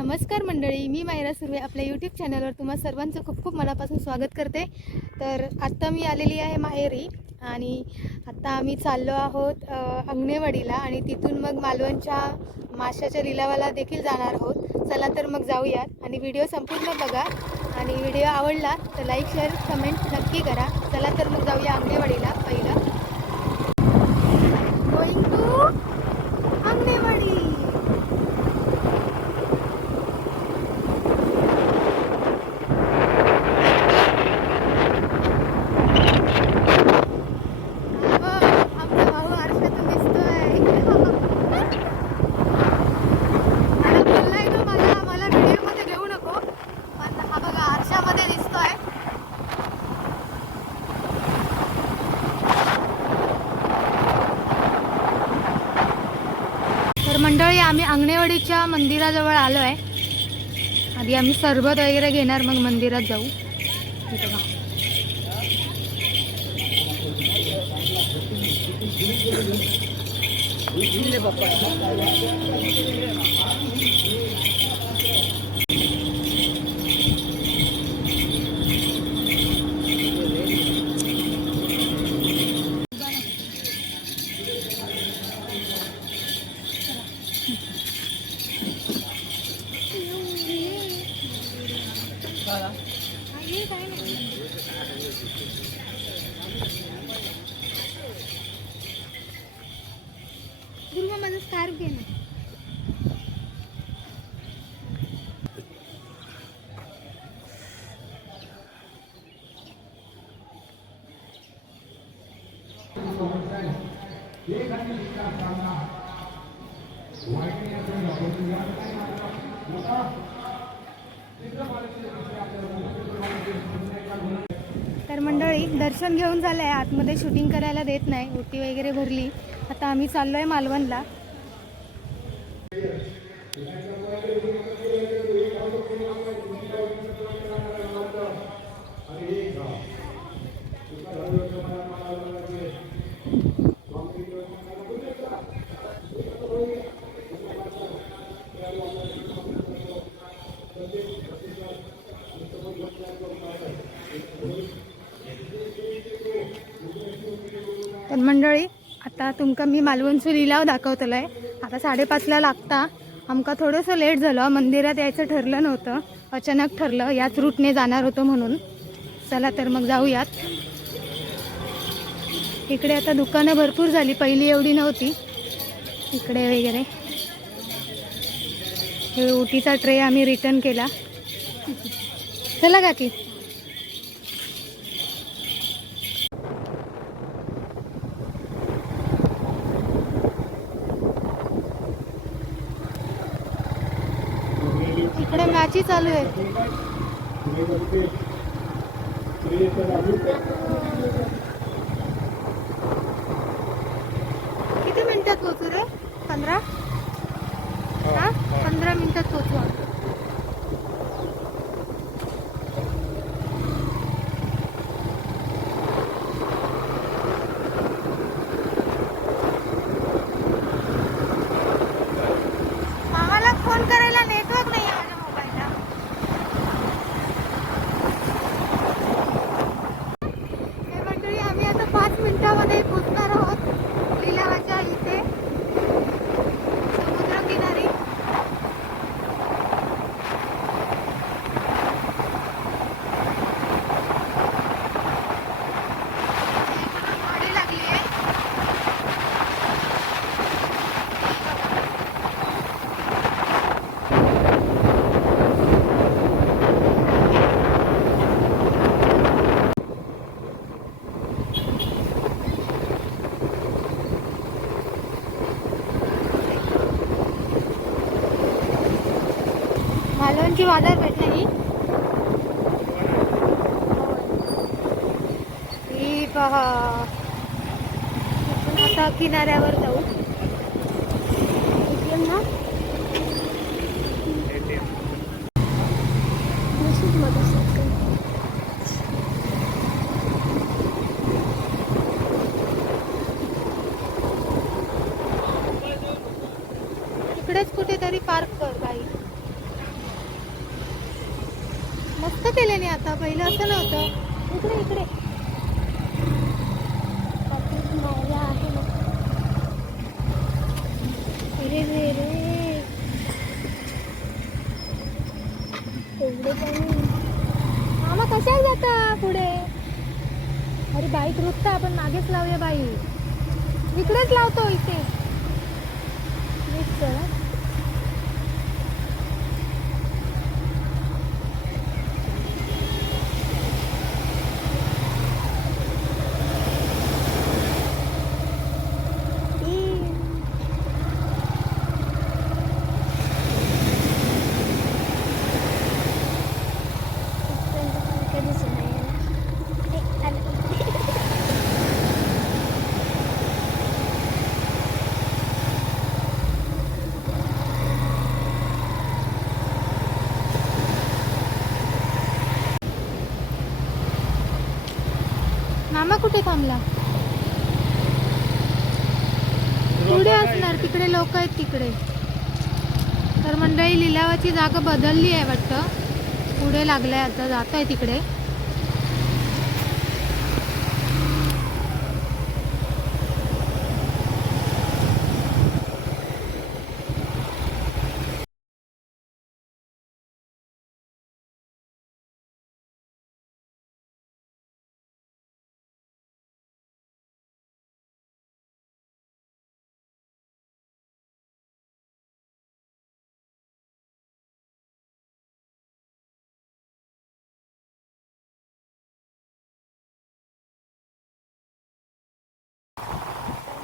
नमस्कार मंडळी मी मायरा सुर्वे आपल्या यूट्यूब चॅनलवर तुम्हा सर्वांचं खूप खूप मनापासून स्वागत करते. तर आत्ता मी आलेली आहे माहेरी आणि आत्ता आम्ही चाललो आहोत अंगणेवाडीला आणि तिथून मग मालवणच्या माशाच्या लिलावाला देखील जाणार आहोत. चला तर मग जाऊयात आणि व्हिडिओ संपूर्ण बघा. आणि व्हिडिओ आवडला तर लाईक शेअर कमेंट नक्की करा. चला तर मग जाऊया अंगणेवाडीला पहिलं गोईंग टू अंगणेवाडी आमचा भाऊ आरशातून दिसतोय मला बोललाय तो मला मला व्हिडिओमध्ये घेऊ नको पण हा बघा आरशामध्ये दिसतोय तर मंडळी आम्ही अंगणेवाडीच्या मंदिराजवळ आलो आहे आधी आम्ही सरबत वगैरे घेणार मग मंदिरात जाऊ. इथं बघा. दर्शन घेऊन झालं आहे आतमध्ये शूटिंग करायला देत नाही. ओटी वगैरे भरली. आता आम्ही चाललो आहे मालवणला. तर मंडळी आता तुमका मी मालवणचो लिलाव आहे आता साडेपाचला लागता. आमका थोडंसं लेट झालं. मंदिरात यायचं ठरलं नव्हतं. अचानक ठरलं. याच रूटने जाणार होतो म्हणून. चला तर मग जाऊयात. इकडे आता दुकानं भरपूर झाली. पहिली एवढी नव्हती. इकडे वगैरे. हे उटीचा ट्रे आम्ही रिटर्न केला. चला काकी. इकडे चालू आहे? किती मिनिटात पोहोचू रे? पंधरा? हा? पंधरा मिनिटात पोहोचू आम्ही. मामाला फोन करायला नेटवर्क नाही आहे माझ्या मोबाईलला हे मंडळी आम्ही आता पाच मिनिटामध्ये मालवणची बाजारपेठ नाही. ही पहा. आपण आता किनाऱ्यावर जाऊ ATM ना मशीनमध्ये सगळं. इकडेच कुठेतरी पार्क कर बाई मस्त केल्याने आता पहिलं असं नव्हतं इकडे इकडे अरे रे रे एवढं पाणी मामा कशाला जाता पुढे? अरे बाईक रुकता आपण मागेच लावूया बाई. इकडेच लावतो इथे. चला कर हं. मामा कुठे थांबला? पुढे असणार तिकडे लोक आहेत तिकडे. तर मंडळी लिलावाची जागा बदलली आहे वाटतं. पुढे लागलाय आता जात आहे तिकडे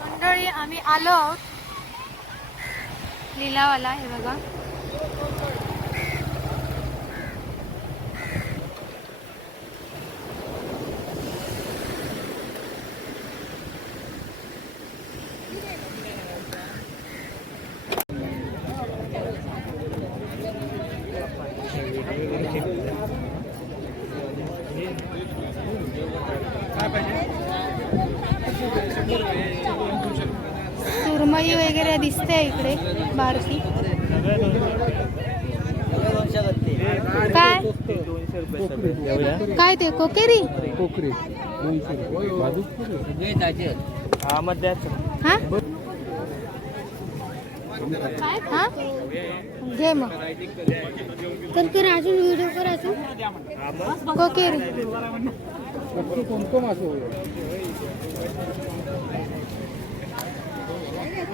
मंडळी आम्ही आलो लिलावाला हे बघा. सुरमई वगैरे दिसते इकडे बारकी. काय? काय ते कोकेरी? कोकरे. हा? घे मग. कर अजून व्हिडिओ कर अजून कोकेरी. कोणतं मासं होईल एक पैसे दे.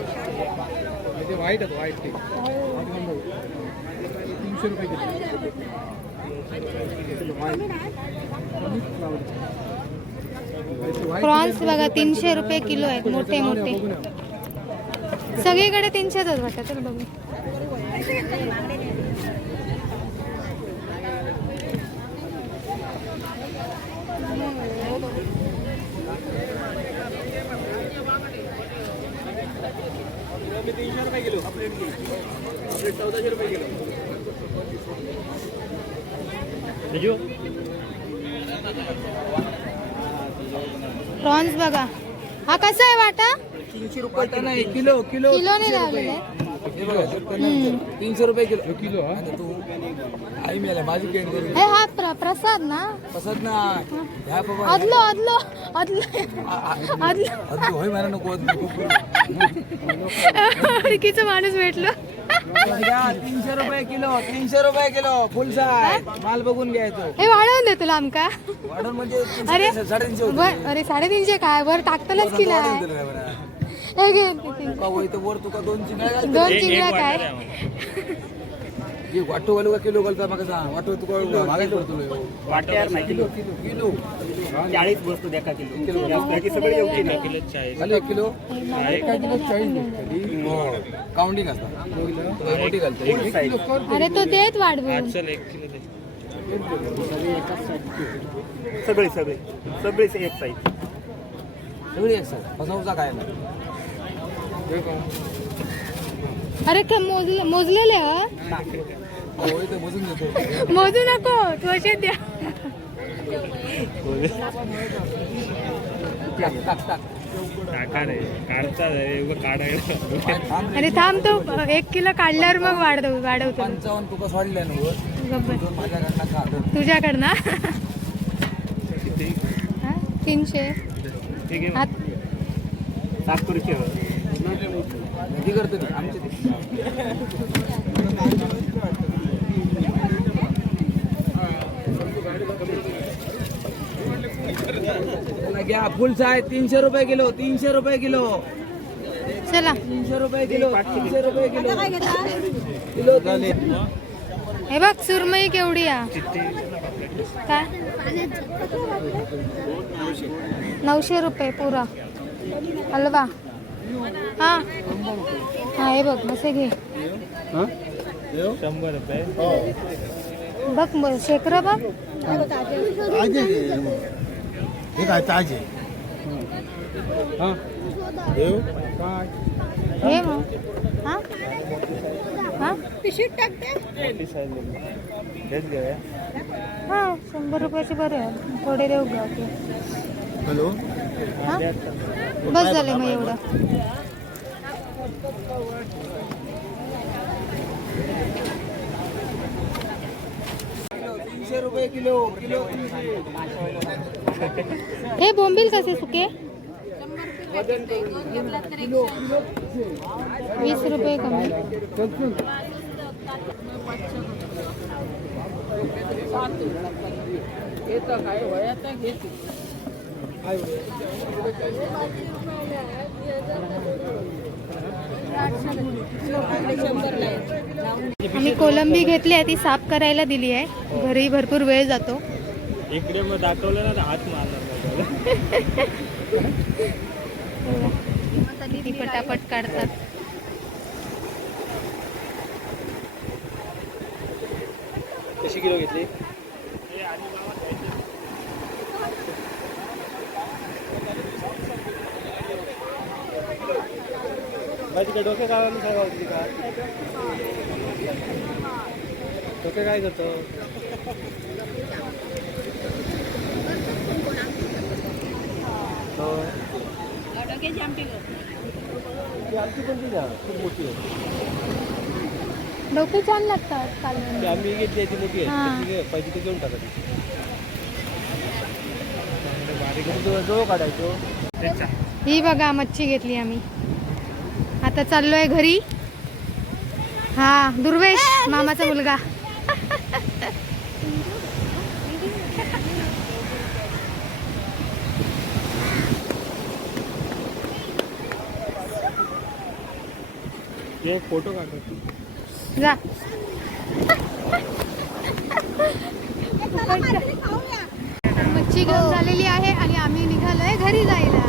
ते वाईट आहेत वाईट ते तीनशे रुपये प्रॉन्स बघा तीनशे रुपये किलो आहेत मोठे मोठे. सगळीकडे तीनशेच वाटत बघू. सगळीकडे तीनशेच वाटत तर बघू प्रॉन्स बघा. हा कसा आहे वाटा? तीनशे रुपये नाही किलो किलो किलोने लावलेला आहे. तीनशे रुपये किलो किलो हा? तू आई मेला माझी केंड करून हे हा प्र प्रसाद ना? पसंत ना. ह्या बाबा अदलो अदलो अदलो. अदलो. होय मला नको ओळखीचं माणूस भेटलो. तीनशे रुपये किलो तीनशे रुपये किलो फुल साय माल बघून घ्यायचो. हे वाढवून दे तुला आमका वाढून म्हणजे अरे साडेतीनशे अरे साडेतीनशे काय? वर टाकतलच की वर तुका दोन चिंगळ्या घालतो. दोन चिंगड्या काय जे वाटो वालू का किलो घालता सांग वाटो तुका किलो किलो चाळीस वस्तू द्या का किलो. बाकी सगळे येऊ ना खाली एक किलो. एका किलो चाळीस भेटते काउंटिंग असतात मोठी घालते. फुल साईज अरे तो देत वाढवून. सगळे सगळे सगळे. एक साईज सगळी एक सर फसवचा काय नाही. अरे काय मोजले मोजलेले ह? मोजू नको त्वशेत द्या. अरे थांब तो एक किलो काढल्यावर मग वाढव वाढवतो. तुझ्याकडनं? तीनशे. नागपूरचे किती करतो ते? आमचे घ्या फुल साय तीनशे रुपये किलो तीनशे रुपये किलो. चला. तीनशे रुपये किलो तीनशे रुपये किलो. किलो. हे बघ सुरमई केवढी काय? नऊशे रुपये पुरा. हलवा. हा. हा हे बघ मसे घे. शंभर रुपये बघ ब- शेकर बघ. हे काय ताजे? हे? मग. हा? हा? हा शंभर रुपयाचे बरे थोडे देऊ गा ते हॅलो? हा? बस झाले मग एवढं. तीनशे रुपये किलो किलो तीनशे. हे बोंबील कसे सुके? वीस रुपये कमी. आम्ही कोलंबी घेतली आहे ती साफ करायला दिली आहे. घरी भरपूर वेळ जातो. इकडे मग दाखवलं ना हात मारणार ती पटापट काढतात. कशी किलो घेतली? तिकडे डोके काय सांगा होती का? डोके काय करतो? तो ती आमची पण ती खूप मोठी आहे. डोके छान लागतात कालवण आम्ही घेतली ती मोठी हा. आहे पाहिजे ती घेऊन टाका काढायचो. ही बघा मच्छी घेतली आम्ही. आता चाललोय घरी. हा दुर्वेश मामाचा मुलगा. फोटो काढतो जा. मच्छी घेऊन झालेली आहे आणि आम्ही निघालोय घरी जायला.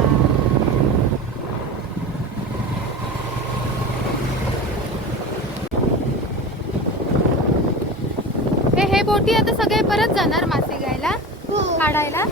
हे हे बोटी आता सगळे परत जाणार मासे घ्यायला? काढायला?